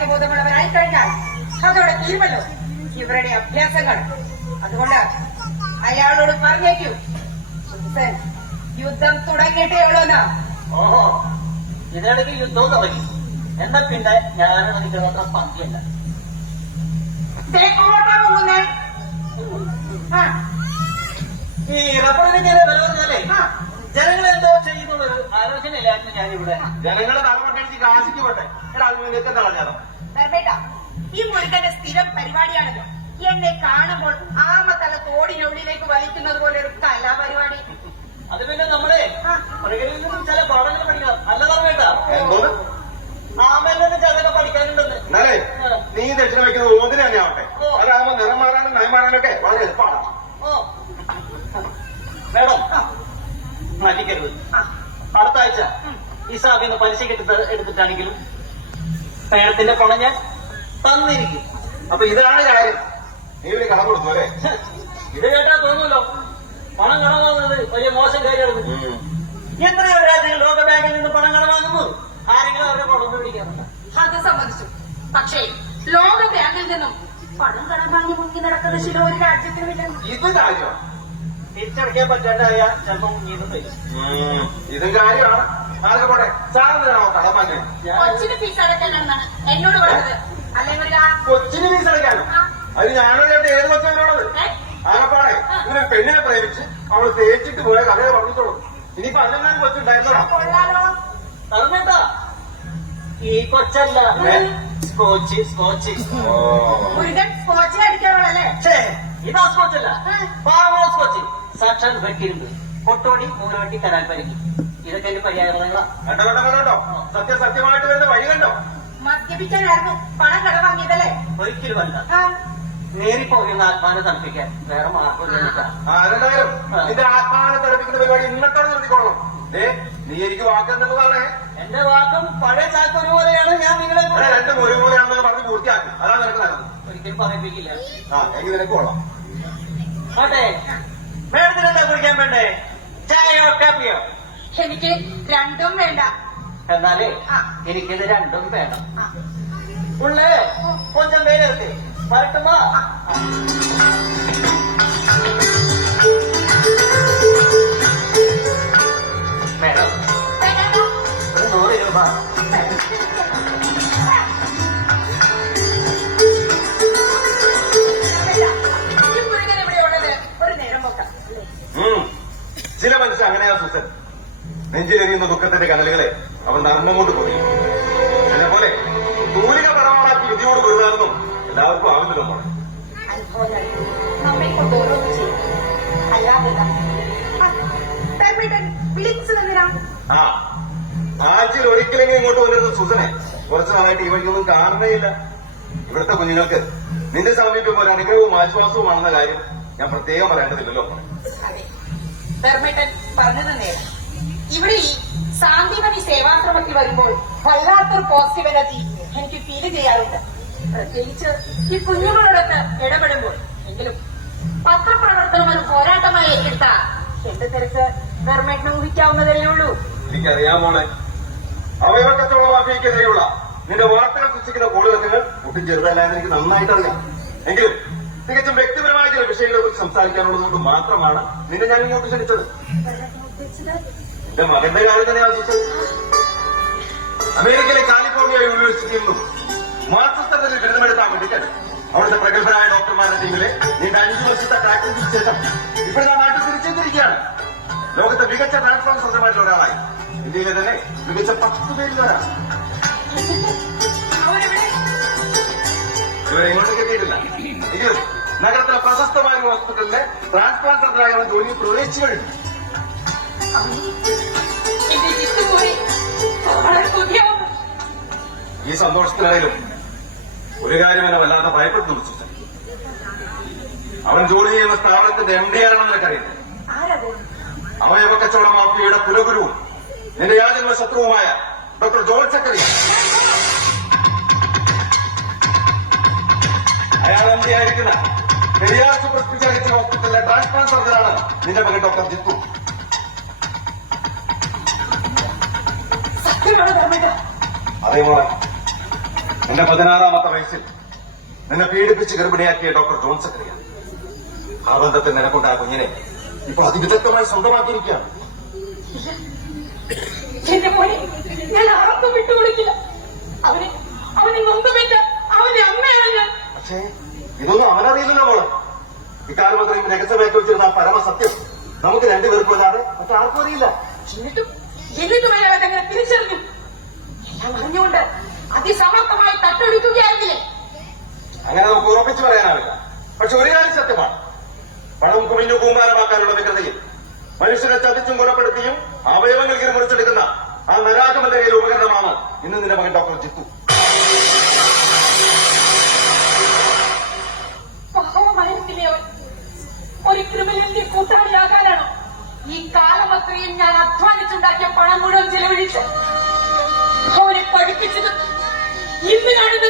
യാഥാർത്ഥ്യബോധമുള്ളവരായി കഴിഞ്ഞാൽ അതോടെ തീരുമല്ലോ ഇവരുടെ അഭ്യാസങ്ങൾ അതുകൊണ്ട് അയാളോട് പറഞ്ഞേക്കൂ യുദ്ധം തുടങ്ങിയിട്ടേ ഉള്ളൂന്ന് ഓഹോ ഇതാണെങ്കിൽ യുദ്ധവും തുടങ്ങി. എന്നാ പിന്നെ ഞാൻ അതിന്റെ അത്ര പങ്കില്ല ഈ ഈ റബ്ബറിനെതിരെ വില പറഞ്ഞാലേ? ജനങ്ങൾ എന്തോ ചെയ്യുന്നുള്ളൊരു ഞാൻ ഞാനിവിടെ. ജനങ്ങളെ തലമുറക്കടിച്ച് കാശിക്ക് പോട്ടെ എടാ നിങ്ങൾക്ക് തളഞ്ഞാലോ ധർമ്മേട്ട ഈ മുരുകന്റെ സ്ഥിരം പരിപാടിയാണല്ലോ. എന്നെ കാണുമ്പോൾ ആമ തല തോടിനുള്ളിലേക്ക് വലിക്കുന്നത് പോലെ ഒരു കലാപരിപാടി അത് പിന്നെ നമ്മളെ നിന്നും ചില പാഠങ്ങൾ പഠിക്കണം. അല്ല പറഞ്ഞേട്ടാ എന്തോന്ന്? ആമല്ലെന്ന് ചിലതൊക്കെ പഠിക്കാനുണ്ടെന്ന്. നീ ദക്ഷിണ വയ്ക്കുന്നത് ഓതിന് തന്നെ ആവട്ടെ. അതാകുമ്പോ നിറം മാറാനും നയം മാറാനൊക്കെ വളരെ എളുപ്പമാണ്. ഓ. മേഡം അടുത്ത ആഴ്ച ഉം. നിന്ന് പലിശ കിട്ടി എടുത്ത് എടുത്തിട്ടാണെങ്കിലും മേഡത്തിന്റെ പണം ഞാൻ തന്നിരിക്കും. അപ്പൊ ഇതാണ് കാര്യം. നീ ഒരു കട കൊടുത്തു അല്ലേ? ഇത് കേട്ടാ തോന്നുമല്ലോ. പണം കടമാകുന്നത് വലിയ മോശം കാര്യമാണ്. എത്രയോ രാജ്യങ്ങൾ ലോക ബാങ്കിൽ നിന്ന് പണം കടമാകുന്നു ആരെങ്കിലും അവരുടെ പണം പിടിക്കാറുണ്ട് അത് സമ്മതിച്ചു. പക്ഷേ ലോക ബാങ്കിൽ നിന്നും പണം കടം വാങ്ങി മുങ്ങി നടക്കുന്ന ശില ഒരു രാജ്യത്തിനുമില്ല. ഇത് കാര്യമാണ് തിരിച്ചടയ്ക്കാൻ പറ്റാണ്ടായ ചിലപ്പോൾ മുങ്ങിയതും വരും ഇതും കാര്യമാണ്. അതൊക്കെ പോട്ടെ? സാറിനാണോ കടം വാങ്ങി കൊച്ചിന് ഫീസ് അടയ്ക്കാനാണെന്നാണ് എന്നോട് പറഞ്ഞത്. അല്ലെങ്കിൽ കൊച്ചിന് ഫീസ് അടയ്ക്കാനോ? ആ. അത് ഞാനോ ചേട്ടൻ ഏത് കൊച്ചാണുള്ളത്? ആകപ്പാടെ ഒരു പെണ്ണിനെ പ്രേമിച്ച് അവൾ തേച്ചിട്ട് പോയ കഥയെ പറഞ്ഞിട്ടുള്ളൂ. ഇനിയിപ്പോ അതിനെങ്ങാനും കൊച്ചുണ്ടായിരുന്നോ പറഞ്ഞേട്ടാ ഈ കൊച്ചല്ല? Scotch scotch. സ്കോച്ച് അടിക്കാനുള്ളല്ലേ ഇതാ സ്കോച്ചല്ല. പാവോ സ്കോച്ച് സാക്ഷാൽ വെട്ടിയിരുന്നു കൊട്ടോടി മൂന്നാട്ടി കരാൽ പരിഗി ഇതൊക്കെ എന്റെ പര്യായങ്ങളാ. കണ്ടോ കണ്ടോ കണ്ടോ കേട്ടോ സത്യം സത്യമായിട്ട് വരുന്ന വഴി കണ്ടോ? പണം കടം വാങ്ങിയതല്ലേ ഒരിക്കലും അല്ല. നേരിപ്പോകുന്ന ആത്മാനെ തണുപ്പിക്കാൻ വേറെ മാർഗമില്ല പരിപാടി ഇന്നത്തോടെ നീ എനിക്ക് വാക്കെന്നുള്ളതാണ് എന്റെ വാക്കും പഴയ ചാക്കൊരു പോലെയാണ് ഞാൻ നിങ്ങളെ ഇവിടെ രണ്ടും ഒരുപോലെയാണെന്ന് പറഞ്ഞ് പൂർത്തിയാക്കി. അതാണ് നിനക്ക് നല്ലത്. ഒരിക്കലും പറയിപ്പിക്കില്ല. ആ എങ്കിൽ നിനക്ക് കൊള്ളാം. ആട്ടെ. കുടിക്കാൻ വേണ്ടേ? ചായയോ കാപ്പിയോ എനിക്ക് രണ്ടും വേണ്ട. എന്നാൽ. എനിക്കിത് രണ്ടും വേണം. ഉള്ളേ കൊഞ്ചം വേറെ വരട്ടുമാ? നെഞ്ചിലെരിയുന്ന ദുഃഖത്തിന്റെ കനലുകളെ അവൻ നർമ്മം കൊണ്ട് പോയി. എന്നെ പോലെ തൂലിക പടമാക്കി വിധിയോട് കൊടുക്കാമെന്നും എല്ലാവർക്കും ആവശ്യമാണ് ആ ആഴ്ചയിൽ ഒരിക്കലെങ്കിലും ഇങ്ങോട്ട് വന്നിരുന്ന സുസനെ. കുറച്ചു നാളായിട്ട് ഈ വഴിയൊന്നും കാണുന്നേയില്ല. ഇവിടുത്തെ കുഞ്ഞുങ്ങൾക്ക് നിന്റെ സമീപം ഒരു അനുഗ്രഹവും ആശ്വാസവുമാണെന്ന കാര്യം ഞാൻ പ്രത്യേകം പറയേണ്ടതില്ലല്ലോ. പറഞ്ഞത് നേരം. ഇവിടെ ഈ സാന്തിമണി സേവാശ്രമത്തിൽ വരുമ്പോൾ വല്ലാത്തൊരു പോസിറ്റീവ് എനർജി എനിക്ക് ഫീൽ ചെയ്യാറുണ്ട്. പ്രത്യേകിച്ച് ഈ കുഞ്ഞുങ്ങളോടൊത്ത് ഇടപെടുമ്പോൾ എങ്കിലും പത്രപ്രവർത്തനം ഒരു പോരാട്ടമായി ഏറ്റെടുത്ത എന്റെ തിരക്ക്? ഗവൺമെന്റിന് ഊഹിക്കാവുന്നതല്ലേ ഉള്ളൂ. എനിക്കറിയാമോളെ അവയവ കച്ചവട മാഫിയക്കെതിരെയുള്ള നിന്റെ വാർത്തകൾ സൃഷ്ടിക്കുന്ന കൂടുതലുകൾ ഒട്ടും ചെറുതല്ല എനിക്ക് നന്നായിട്ട് അറിയാം എങ്കിലും തികച്ചും വ്യക്തിപരമായ ചില വിഷയങ്ങളെ കുറിച്ച് സംസാരിക്കാനുള്ളത് മാത്രമാണ് നിന്നെ ഞാൻ ഇങ്ങോട്ട് ക്ഷണിച്ചത്. എന്റെ മകന്റെ കാര്യം തന്നെ ആവശ്യം അമേരിക്കയിലെ കാലിഫോർണിയ യൂണിവേഴ്സിറ്റിയിൽ നിന്നും മാർക്സിസ്റ്റത്തിൽ ബിരുദമെടുത്ത ആ അവിടുത്തെ പ്രഗത്ഭരായ ഡോക്ടർമാരുടെ ടീമിലെ നീണ്ട അഞ്ചു വർഷത്തെ പ്രാക്ടീസിന് ശേഷം ഇപ്പോൾ ഞാൻ നാട്ടിൽ തിരിച്ചെത്തിയിരിക്കുകയാണ്. ലോകത്തെ മികച്ച ട്രാൻസ്ഫോം സ്വന്തമായിട്ടുള്ള ഒരാളായി. ഇന്ത്യയിലെ തന്നെ മികച്ച പത്ത് പേരിൽ ഒരാൾ അവരെവിടെ ഇവരെ ഇങ്ങോട്ടേക്ക് എത്തിയിട്ടില്ല. എങ്കിലും നഗരത്തിലെ പ്രശസ്തമായ ഒരു ഹോസ്പിറ്റലിലെ ട്രാൻസ്പ്ലാന്റ് സെന്ററായി അവൻ ജോലി പ്രവേശിച്ചു കഴിഞ്ഞു ഈ സന്തോഷത്തിലായാലും ഒരു കാര്യം എന്നെ വല്ലാതെ ഭയപ്പെട്ടു സുസൻ. അവൻ ജോലി ചെയ്യുന്ന സ്ഥാപനത്തിന്റെ എം ഡി ആരാണെന്ന് എനിക്കറിയില്ല അവയവ കച്ചവട മാഫിയയുടെ കുലഗുരുവും നിന്റെ യാതൊരു ശത്രുവുമായ ഡോക്ടർ ജോൺ ചക്കറി അയാൾ എം ഡി ആയിരിക്കുന്ന പെരിയാർ സൂപ്പർ സ്പെഷ്യാലിറ്റി ഹോസ്പിറ്റലിലെ ട്രാൻസ്പ്ലാന്റ് സർജനാണ് നിന്റെ മകൻ ഡോക്ടർ ജിത്തു. അതേ മോളെ എന്റെ പതിനാറാമത്തെ വയസ്സിൽ നിന്നെ പീഡിപ്പിച്ച് ഗർഭിണിയാക്കിയ ഡോക്ടർ ജോൺ അറിയാം ആ ബന്ധത്തിൽ നിനക്കൊണ്ട ആ കുഞ്ഞിനെ ഇപ്പൊ അതിവിദഗ്ധമായി സ്വന്തമാക്കിയിരിക്കുകയാണ്. എന്റെ മോനെ ഞാൻ ആർക്കും വിട്ടുകൊടുക്കില്ല. അവനെ അവനെ നൊന്തുമില്ല അവന്റെ അമ്മയാണ് ഞാൻ പക്ഷേ ഇതൊന്നും അവനറിയില്ലല്ലോ മോളെ. ഇക്കാലം അത്രയും രഹസ്യമാക്കി വെച്ചിരുന്ന പരമസത്യം നമുക്ക് രണ്ടുപേർക്കും അല്ലാതെ മറ്റാർക്കും അറിയില്ല. എന്നിട്ടും എന്നിട്ടും അയാൾ അതങ്ങനെ തിരിച്ചറിഞ്ഞു. എല്ലാം അറിഞ്ഞുകൊണ്ട് അതിസമർത്ഥമായി തട്ടൊടുക്കുകയായിരുന്നില്ലേ അങ്ങനെ നമുക്ക് ഉറപ്പിച്ചു പറയാനാവില്ല. പക്ഷെ ഒരു കാര്യം സത്യമാണ്. പണം കുമിഞ്ഞു കൂമ്പാരമാക്കാനുള്ള വികൃതിയിൽ മനുഷ്യരെ ചതിച്ചും കൊലപ്പെടുത്തിയും അവയവങ്ങൾ കീറി മുറിച്ചെടുക്കുന്ന ആ നരാജമന്റെ കയ്യിൽ ഉപകരണമാണ് ഇന്ന് നിന്റെ മകൻ ഡോക്ടർ ജിത്തു. കൂട്ടാളിയാകാനാണോ ഈ കാലം അത്രയും ഞാൻ അധ്വാനിച്ചുണ്ടാക്കിയ പണം മുഴുവൻ ചെലവഴിച്ചു. അവനെ പഠിപ്പിച്ചതും ഇന്ന് കാണുന്ന